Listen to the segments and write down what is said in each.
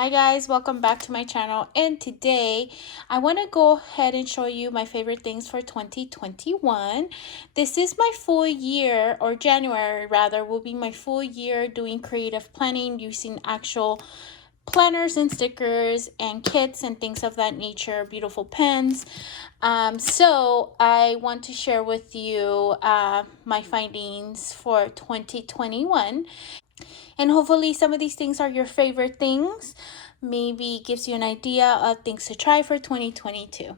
Hi guys, welcome back to my channel, and today I want to go ahead and show you my favorite things for 2021. This is my full year, or January rather, will be my full year doing creative planning using actual planners and stickers and kits and things of that nature, beautiful pens. So I want to share with you my findings for 2021. And hopefully some of these things are your favorite things. Maybe gives you an idea of things to try for 2022.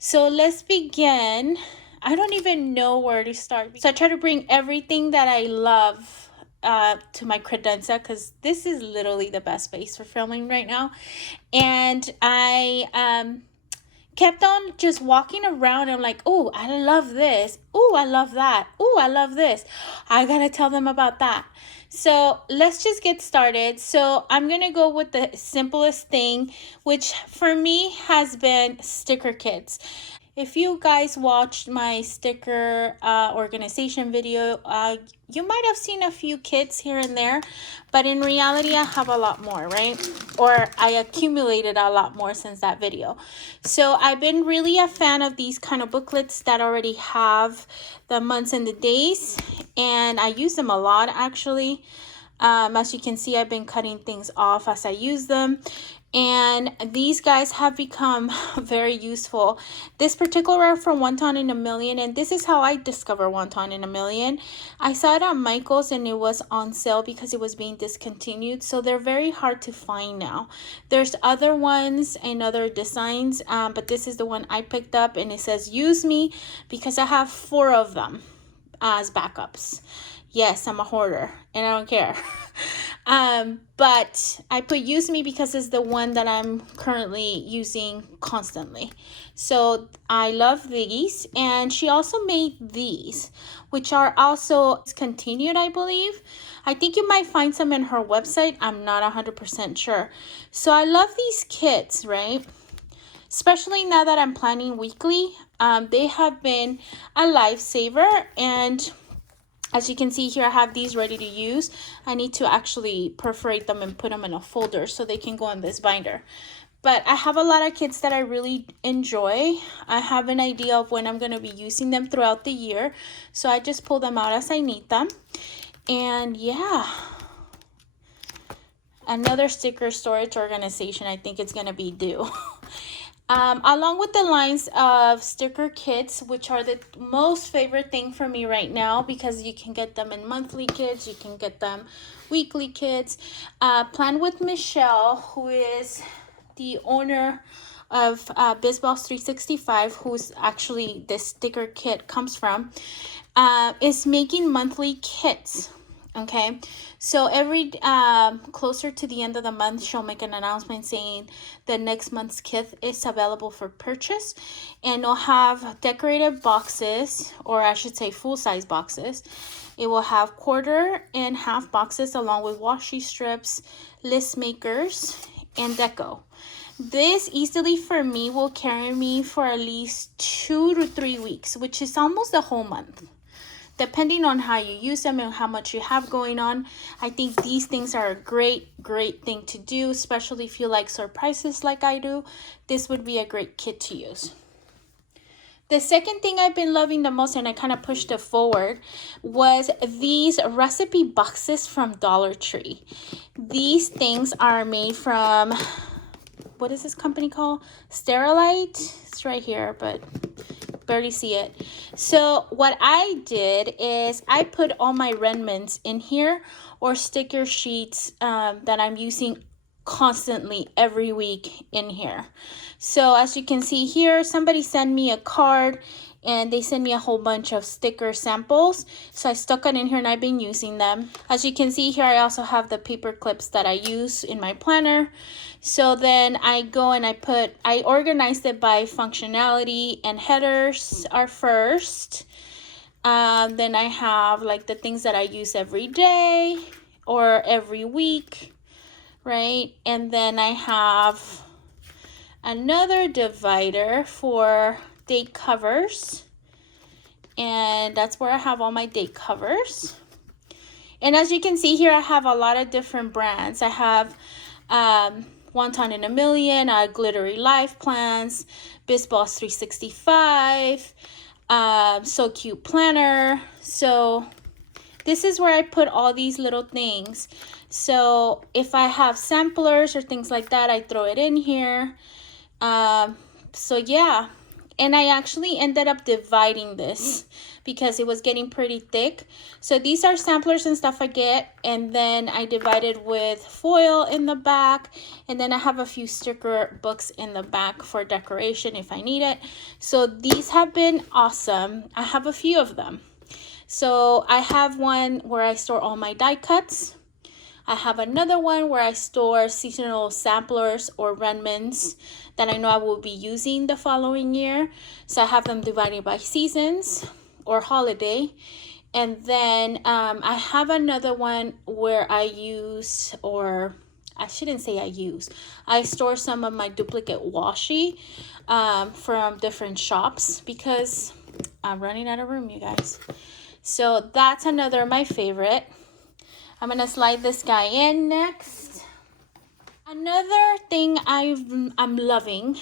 So let's begin. I don't even know where to start. So I try to bring everything that I love to my credenza, because this is literally the best space for filming right now. And I kept on just walking around and I'm like, oh, I love this. Oh, I love that. Oh, I love this. I gotta tell them about that. So let's just get started. So I'm gonna go with the simplest thing, which for me has been sticker kits. If you guys watched my sticker organization video, you might have seen a few kits here and there, but in reality, I have a lot more, right? Or I accumulated a lot more since that video. So I've been really a fan of these kind of booklets that already have the months and the days, and I use them a lot actually. As you can see, I've been cutting things off as I use them. And these guys have become very useful. This particular are from Wonton in a Million, and this is how I discovered Wonton in a Million. I saw it on Michael's and it was on sale because it was being discontinued, so they're very hard to find now. There's other ones and other designs, but this is the one I picked up, and it says use me because I have 4 of them as backups. Yes, I'm a hoarder and I don't care. But I put use me because it's the one that I'm currently using constantly. So I love these, and she also made these, which are also discontinued, I believe. I think you might find some in her website. I'm not 100% sure. So I love these kits, right? Especially now that I'm planning weekly. They have been a lifesaver, and as you can see here, I have these ready to use. I need to actually perforate them and put them in a folder so they can go in this binder. But I have a lot of kits that I really enjoy. I have an idea of when I'm going to be using them throughout the year, so I just pull them out as I need them. And yeah, another sticker storage organization I think it's going to be due. Along with the lines of sticker kits, which are the most favorite thing for me right now, because you can get them in monthly kits, you can get them weekly kits. Plan with Michelle, who is the owner of Bizballs 365, who's actually this sticker kit comes from, is making monthly kits. Okay, so every closer to the end of the month, she'll make an announcement saying the next month's kit is available for purchase, and it'll have decorated boxes, or I should say full-size boxes. It will have quarter and half boxes along with washi strips, list makers, and deco. This easily for me will carry me for at least 2 to 3 weeks, which is almost a whole month. Depending on how you use them and how much you have going on, I think these things are a great thing to do, especially if you like surprises like I do. This would be a great kit to use. The second thing I've been loving the most, and I kind of pushed it forward, was these recipe boxes from Dollar Tree. These things are made from, what is this company called? Sterilite. It's right here, but barely see it. So what I did is I put all my remnants in here, or sticker sheets that I'm using constantly every week in here. So as you can see here, somebody sent me a card and they sent me a whole bunch of sticker samples, so I stuck it in here and I've been using them. As you can see here, I also have the paper clips that I use in my planner. So then I go and I organized it by functionality, and headers are first. Then I have like the things that I use every day or every week, right? And then I have another divider for date covers, and that's where I have all my date covers. And as you can see here, I have a lot of different brands. I have One Time in a Million, Glittery Life Plans, BizBoss 365, So Cute Planner. So this is where I put all these little things. So if I have samplers or things like that, I throw it in here. So yeah, and I actually ended up dividing this because it was getting pretty thick. So these are samplers and stuff I get, and then I divided with foil in the back, and then I have a few sticker books in the back for decoration if I need it. So these have been awesome. I have a few of them. So I have one where I store all my die cuts. I have another one where I store seasonal samplers or remnants that I know I will be using the following year. So I have them divided by seasons or holiday. And then I have another one where I use, or I shouldn't say I use, I store some of my duplicate washi from different shops because I'm running out of room, you guys. So that's another of my favorite. I'm gonna slide this guy in next. Another thing I'm loving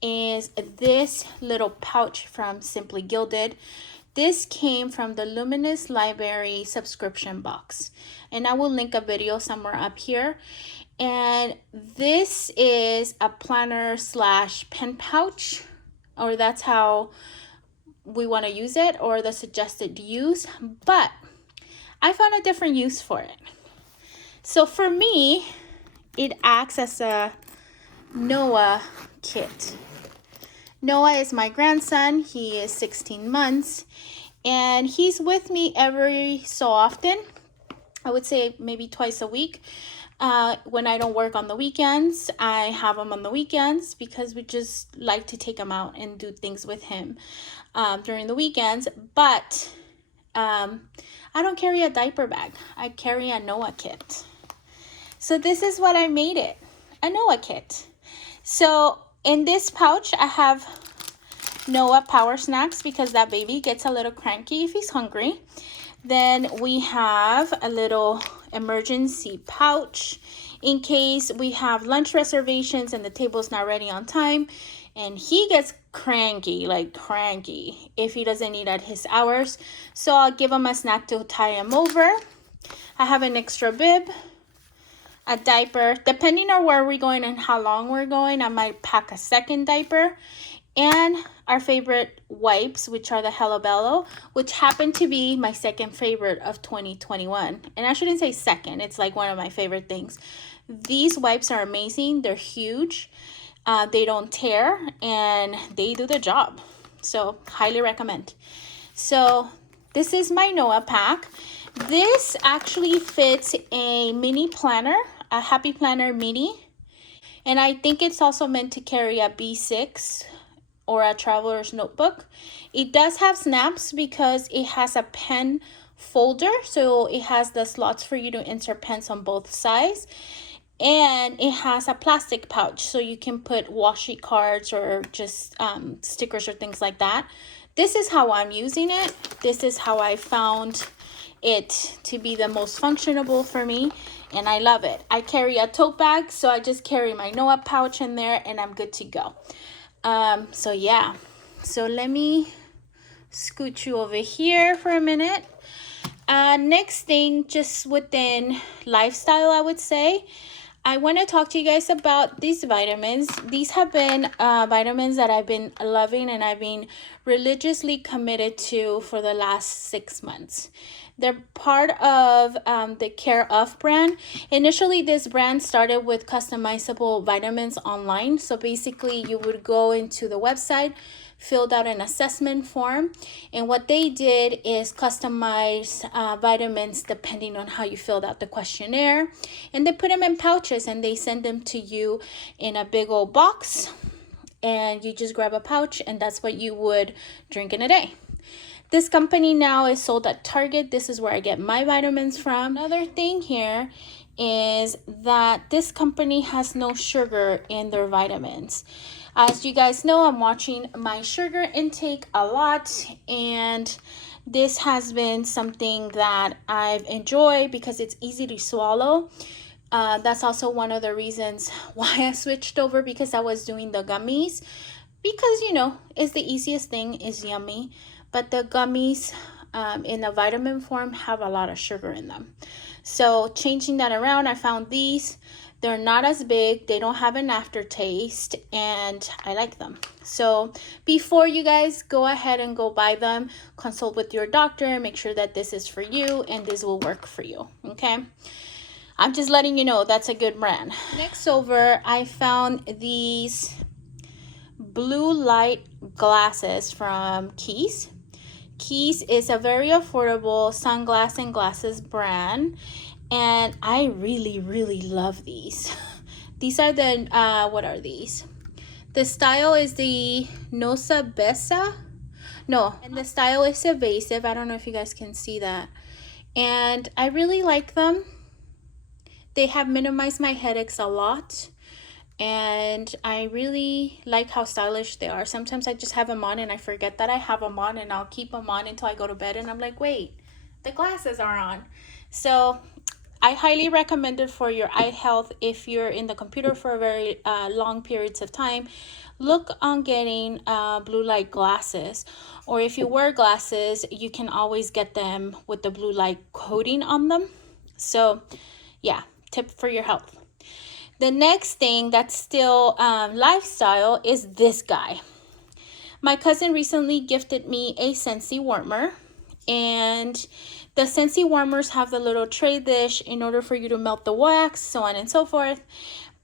is this little pouch from Simply Gilded. This came from the Luminous Library subscription box, and I will link a video somewhere up here. And this is a planner slash pen pouch, or that's how we want to use it, or the suggested use, but I found a different use for it. So for me, it acts as a Noah kit. Noah is my grandson. He is 16 months, and he's with me every so often. I would say maybe twice a week. When I don't work on the weekends, I have him on the weekends because we just like to take him out and do things with him during the weekends. But I don't carry a diaper bag. I carry a Noah kit. So this is what I made it, a Noah kit. So in this pouch, I have Noah power snacks because that baby gets a little cranky if he's hungry. Then we have a little emergency pouch in case we have lunch reservations and the table's not ready on time and he gets cranky, like cranky, if he doesn't eat at his hours. So I'll give him a snack to tie him over. I have an extra bib, a diaper. Depending on where we're going and how long we're going, I might pack a second diaper. And our favorite wipes, which are the Hello Bello, which happen to be my second favorite of 2021. And I shouldn't say second, it's like one of my favorite things. These wipes are amazing. They're huge. They don't tear and they do the job. So highly recommend. So this is my Noah pack. This actually fits a mini planner, a Happy Planner Mini. And I think it's also meant to carry a B6 or a traveler's notebook. It does have snaps because it has a pen folder, so it has the slots for you to insert pens on both sides, and it has a plastic pouch so you can put washi cards or just stickers or things like that. This is how I'm using it. This is how I found it to be the most functionable for me, and I love it. I carry a tote bag, so I just carry my Noah pouch in there and I'm good to go. So yeah, so let me scoot you over here for a minute. Next thing, just within lifestyle, I would say, I want to talk to you guys about these vitamins. These have been vitamins that I've been loving and I've been religiously committed to for the last 6 months. They're part of the Care Of brand. Initially, this brand started with customizable vitamins online. So basically, you would go into the website, filled out an assessment form, and what they did is customize vitamins depending on how you filled out the questionnaire, and they put them in pouches and they send them to you in a big old box, and you just grab a pouch and that's what you would drink in a day. This company now is sold at Target. This is where I get my vitamins from. Another thing here is that this company has no sugar in their vitamins. As you guys know, I'm watching my sugar intake a lot, and this has been something that I've enjoyed because it's easy to swallow. That's also one of the reasons why I switched over, because I was doing the gummies, because you know it's the easiest thing, is yummy, but the gummies in a vitamin form have a lot of sugar in them. So changing that around, I found these. They're not as big, they don't have an aftertaste, and I like them. So before you guys go ahead and go buy them, consult with your doctor, make sure that this is for you and this will work for you, okay? I'm just letting you know that's a good brand. Next over, I found these blue light glasses from Keys. Keys is a very affordable sunglass and glasses brand, and I really love these. These are the what are these? The style is the Nosa Besa. No, and the style is evasive. I don't know if you guys can see that. And I really like them. They have minimized my headaches a lot. And I really like how stylish they are. Sometimes I just have them on and I forget that I have them on, and I'll keep them on until I go to bed and I'm like, wait, the glasses are on. So I highly recommend it for your eye health. If you're in the computer for a very long periods of time, look on getting blue light glasses. Or if you wear glasses, you can always get them with the blue light coating on them. So yeah, tip for your health. The next thing that's still lifestyle is this guy. My cousin recently gifted me a Scentsy Warmer, and the Scentsy Warmers have the little tray dish in order for you to melt the wax, so on and so forth.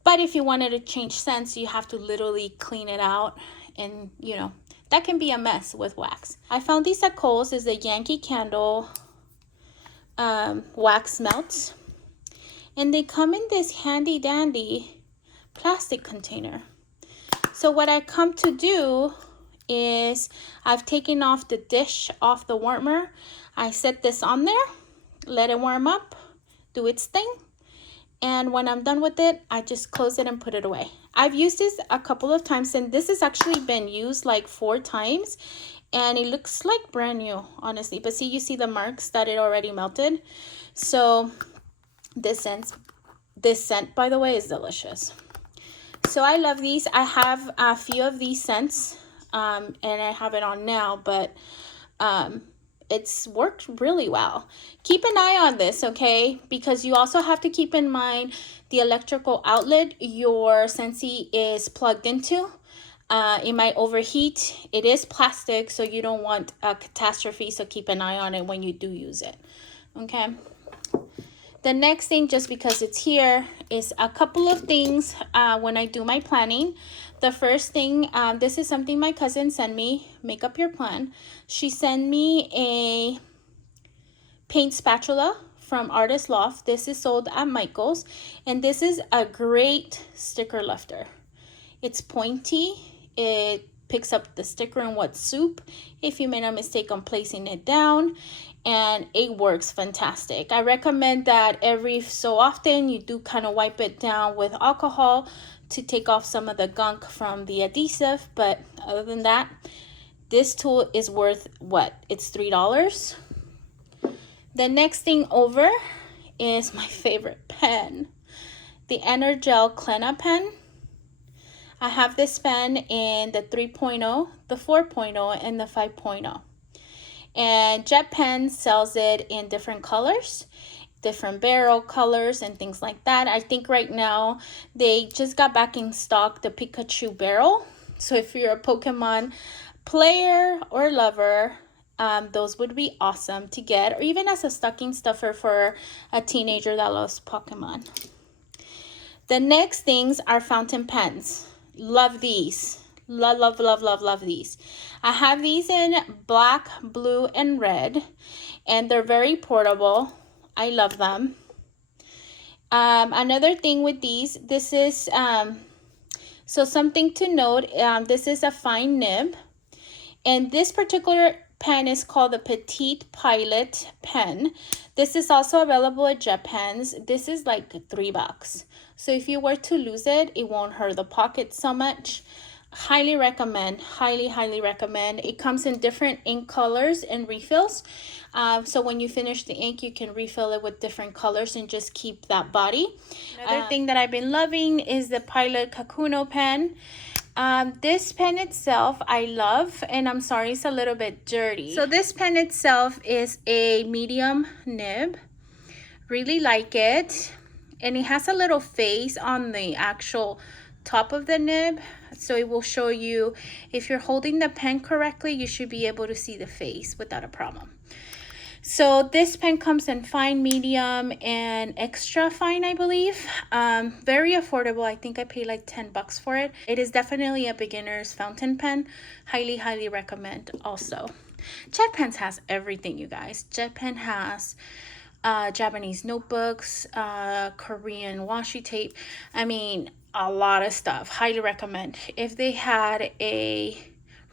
But if you wanted to change scents, you have to literally clean it out, and you know, that can be a mess with wax. I found these at Kohl's. Is the Yankee Candle wax melts. And they come in this handy dandy plastic container. So what I come to do is I've taken off the dish off the warmer. I set this on there, let it warm up, do its thing. And when I'm done with it, I just close it and put it away. I've used this a couple of times, and this has actually been used like 4 times. And it looks like brand new, honestly. But see, you see the marks that it already melted. So this scent, by the way, is delicious. So I love these. I have a few of these scents, and I have it on now, but it's worked really well. Keep an eye on this, okay? Because you also have to keep in mind the electrical outlet your Scentsy is plugged into. It might overheat. It is plastic, so you don't want a catastrophe, so keep an eye on it when you do use it, okay? The next thing, just because it's here, is a couple of things when I do my planning. The first thing, this is something my cousin sent me, make up your plan. She sent me a paint spatula from Artist Loft. This is sold at Michael's, and this is a great sticker lifter. It's pointy. It picks up the sticker in what soup if you made a mistake on placing it down, and it works fantastic. I recommend that every so often you do kind of wipe it down with alcohol to take off some of the gunk from the adhesive, but other than that, this tool is worth what? It's $3. The next thing over is my favorite pen, the Energel Clenna Pen. I have this pen in the 3.0, the 4.0, and the 5.0. And Jet Pen sells it in different colors, different barrel colors and things like that. I think right now they just got back in stock the Pikachu barrel. So if you're a Pokemon player or lover, those would be awesome to get, or even as a stocking stuffer for a teenager that loves Pokemon. The next things are fountain pens. Love these. Love these. I have these in black, blue, and red, and they're very portable. I love them. Another thing with these, this is so something to note, this is a fine nib, and this particular pen is called the Petite Pilot Pen. This is also available at Jet Pens. This is like $3. So if you were to lose it, it won't hurt the pocket so much. Highly recommend, highly recommend. It comes in different ink colors and refills, so when you finish the ink you can refill it with different colors and just keep that body. Another thing that I've been loving is the Pilot Kakuno pen. This pen itself I love, and I'm sorry it's a little bit dirty. So this pen itself is a medium nib. Really like it, and it has a little face on the actual top of the nib, so it will show you if you're holding the pen correctly. You should be able to see the face without a problem. So this pen comes in fine, medium, and extra fine, I believe. Very affordable. I think I paid like 10 bucks for it. It is definitely a beginner's fountain pen. Highly recommend. Also, Jet Pens has everything, you guys. Jet Pen has Japanese notebooks, Korean washi tape. I mean, a lot of stuff. Highly recommend. If they had a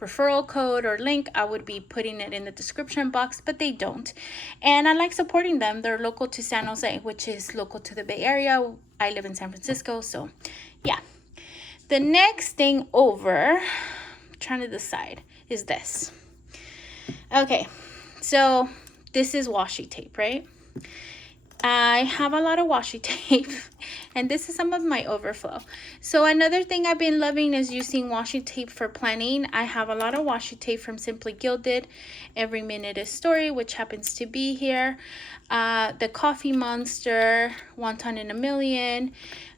referral code or link, I would be putting it in the description box, but they don't. And I like supporting them. They're local to San Jose, which is local to the Bay Area. I live in San Francisco, so yeah. The next thing over, I'm trying to decide, is this. Okay, so this is washi tape, right? I have a lot of washi tape, and this is some of my overflow. So another thing I've been loving is using washi tape for planning. I have a lot of washi tape from Simply Gilded, Every Minute is Story, which happens to be here, the Coffee Monster, One Ton in a Million,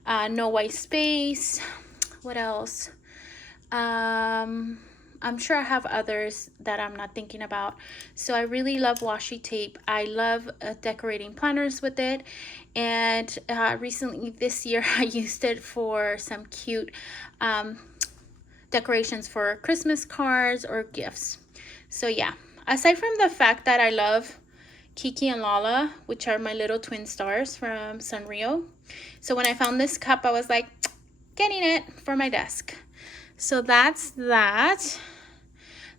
No White Space. What else? I'm sure I have others that I'm not thinking about. So I really love washi tape. I love decorating planners with it. And recently this year I used it for some cute decorations for Christmas cards or gifts. So yeah, aside from the fact that I love Kiki and Lala, which are my little twin stars from Sanrio. So when I found this cup, I was like, getting it for my desk. So that's that.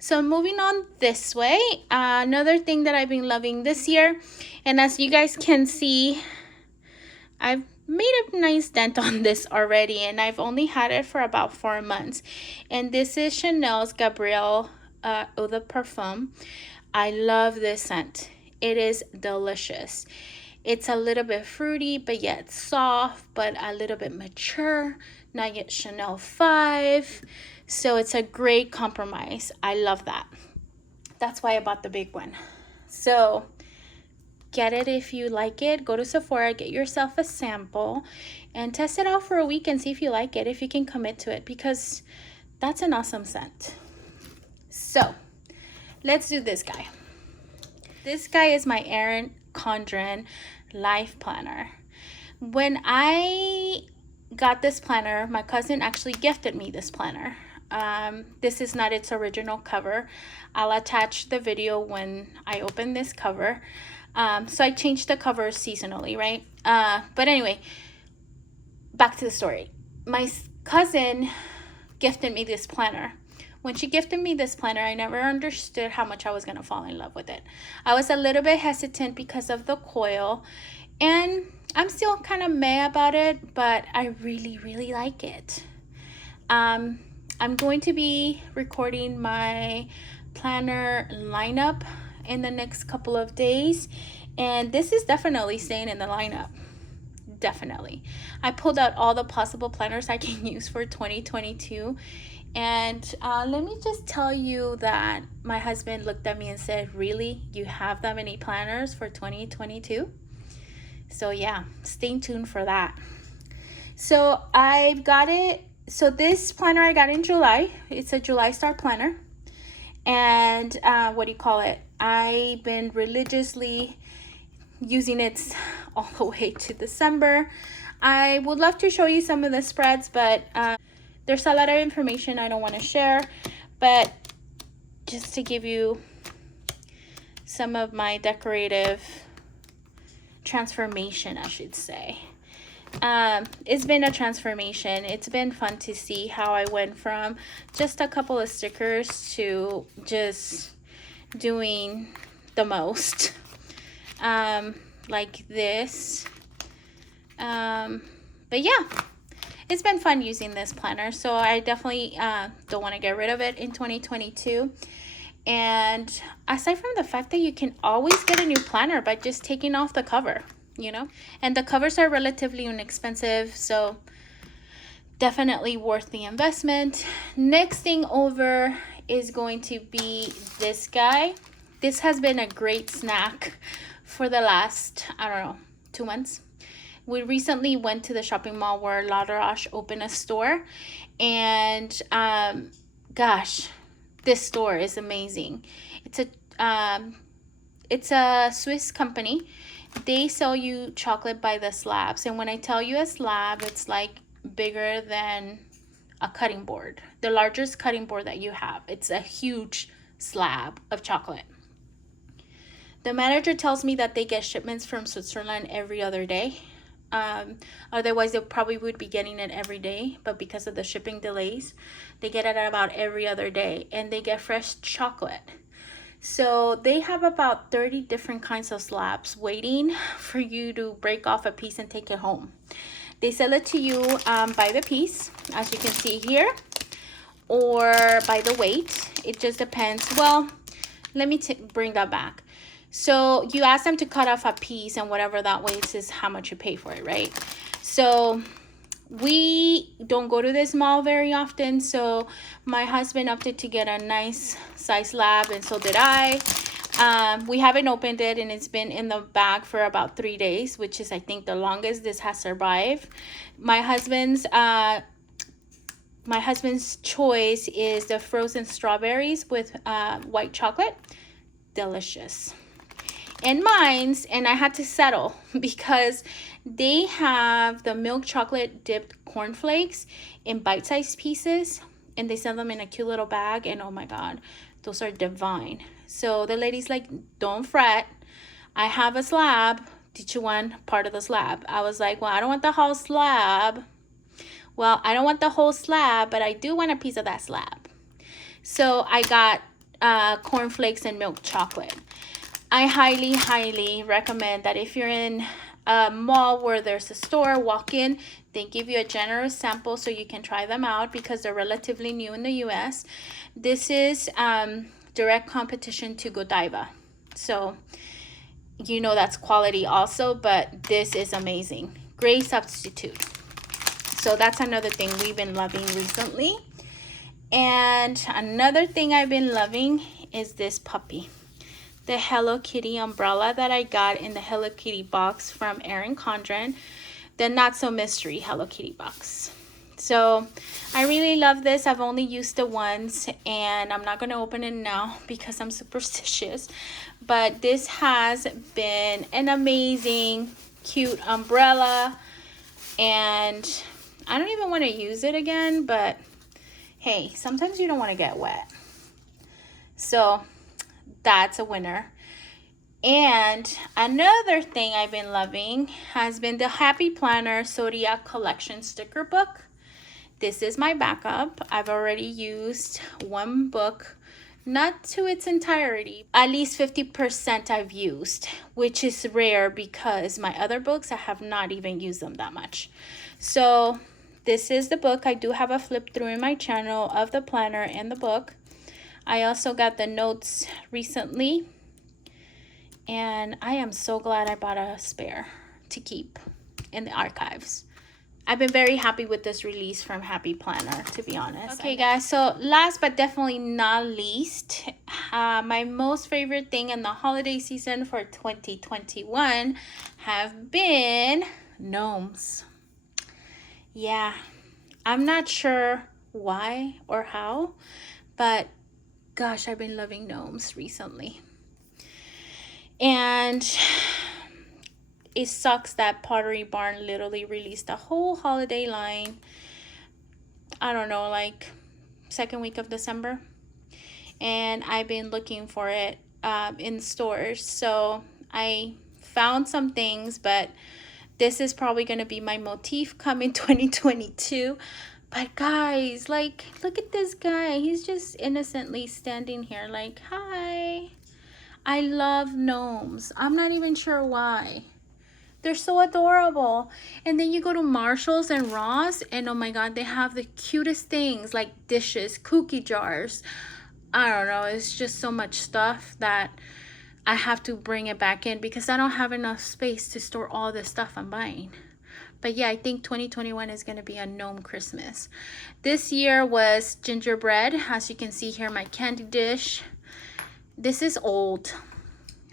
So moving on this way, another thing that I've been loving this year, and as you guys can see, I've made a nice dent on this already, and I've only had it for about 4 months. And this is Chanel's Gabrielle Eau de Parfum. I love this scent. It is delicious. It's a little bit fruity, but yet soft, but a little bit mature. Not yet Chanel 5. So it's a great compromise. I love that. That's why I bought the big one. So get it if you like it. Go to Sephora, get yourself a sample, and test it out for a week and see if you like it, if you can commit to it, because that's an awesome scent. So let's do this guy. This guy is my Erin Condren Life Planner. When I got this planner, my cousin actually gifted me this planner. This is not its original cover. I'll attach the video when I open this cover. So I changed the cover seasonally, right? But anyway, back to the story. My cousin gifted me this planner. When she gifted me this planner, I never understood how much I was going to fall in love with it. I was a little bit hesitant because of the coil, and I'm still kind of meh about it, but I really like it. I'm going to be recording my planner lineup in the next couple of days, and this is definitely staying in the lineup. Definitely. I pulled out all the possible planners I can use for 2022, and let me just tell you that my husband looked at me and said, really, you have that many planners for 2022? So yeah, stay tuned for that. So I've got it. So this planner I got in July. It's a July start planner. And I've been religiously using it all the way to December. I would love to show you some of the spreads, but there's a lot of information I don't want to share. But just to give you some of my decorative transformation, I should say. It's been a transformation. It's been fun to see how I went from just a couple of stickers to just doing the most, like this. But yeah, it's been fun using this planner. So I definitely don't want to get rid of it in 2022. And aside from the fact that you can always get a new planner by just taking off the cover, you know, and the covers are relatively inexpensive, so definitely worth the investment. Next thing over is going to be this guy. This has been a great snack for the last, I don't know, 2 months. We recently went to the shopping mall where La Roche opened a store, and gosh, this store is amazing. It's a Swiss company. They sell you chocolate by the slabs, and when I tell you a slab, it's like bigger than a cutting board, the largest cutting board that you have. It's a huge slab of chocolate. The manager tells me that they get shipments from Switzerland every other day. Otherwise they probably would be getting it every day, but because of the shipping delays, they get it about every other day, and they get fresh chocolate. So they have about 30 different kinds of slabs waiting for you to break off a piece and take it home. They sell it to you by the piece, as you can see here, or by the weight. It just depends. Well, let me bring that back. So you ask them to cut off a piece, and whatever that weighs is how much you pay for it, right? So we don't go to this mall very often, so my husband opted to get a nice size slab, and so did I. We haven't opened it, and it's been in the bag for about 3 days, which is, I think, the longest this has survived. My husband's choice is the frozen strawberries with white chocolate. Delicious. And mine's, and I had to settle because they have the milk chocolate dipped cornflakes in bite-sized pieces, and they sell them in a cute little bag, and oh my god, those are divine. So the lady's like, don't fret, I have a slab, did you want part of the slab? I was like, well, I don't want the whole slab. Well, I don't want the whole slab, but I do want a piece of that slab. So I got cornflakes and milk chocolate. I highly, highly recommend that if you're in a mall where there's a store, walk in. They give you a generous sample so you can try them out because they're relatively new in the US. This is direct competition to Godiva. So, you know that's quality also, but this is amazing. Great substitute. So that's another thing we've been loving recently. And another thing I've been loving is this puppy. The Hello Kitty umbrella that I got in the Hello Kitty box from Erin Condren, the not so mystery Hello Kitty box. So I really love this. I've only used it once, and I'm not going to open it now because I'm superstitious, but this has been an amazing cute umbrella, and I don't even want to use it again, but hey, sometimes you don't want to get wet. So that's a winner. And another thing I've been loving has been the Happy Planner Sodia collection sticker book. This is my backup. I've already used one book, not to its entirety, at least 50% I've used, which is rare because my other books, I have not even used them that much. So this is the book. I do have a flip through in my channel of the planner and the book. I also got the notes recently, and I am so glad I bought a spare to keep in the archives. I've been very happy with this release from Happy Planner, to be honest. Okay, guys, so last but definitely not least, my most favorite thing in the holiday season for 2021 have been gnomes. Yeah, I'm not sure why or how, but gosh, I've been loving gnomes recently. And it sucks that Pottery Barn literally released a whole holiday line, I don't know, like second week of December. And I've been looking for it in stores. So I found some things, but this is probably going to be my motif come in 2022. But guys, like, look at this guy. He's just innocently standing here like, hi. I love gnomes. I'm not even sure why. They're so adorable. And then you go to Marshall's and Ross, and oh my God, they have the cutest things like dishes, cookie jars. I don't know. It's just so much stuff that I have to bring it back in because I don't have enough space to store all the stuff I'm buying. But yeah, I think 2021 is going to be a gnome Christmas. This year was gingerbread. As you can see here, my candy dish. This is old.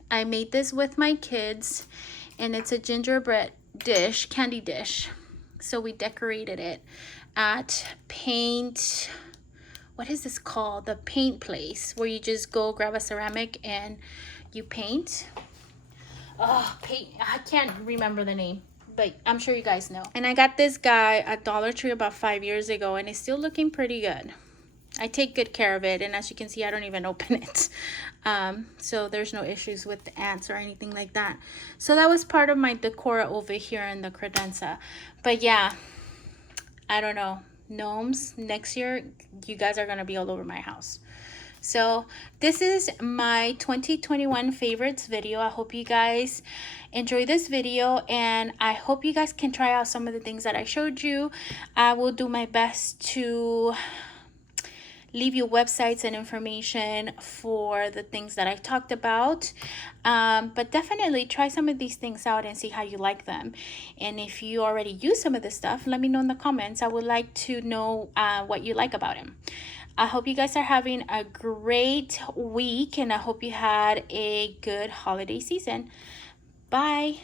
I made this with my kids, and it's a gingerbread dish, candy dish. So we decorated it at paint, what is this called? The paint place, where you just go grab a ceramic and you paint. Oh, paint, I can't remember the name, but I'm sure you guys know. And I got this guy at Dollar Tree about 5 years ago, and it's still looking pretty good. I take good care of it, and as you can see, I don't even open it. So there's no issues with the ants or anything like that. So that was part of my decor over here in the credenza. But yeah, I don't know. Gnomes, next year, you guys are going to be all over my house. So this is my 2021 favorites video. I hope you guys enjoy this video, and I hope you guys can try out some of the things that I showed you. I will do my best to leave you websites and information for the things that I talked about. But definitely try some of these things out and see how you like them. And if you already use some of this stuff, let me know in the comments. I would like to know what you like about them. I hope you guys are having a great week, and I hope you had a good holiday season. Bye.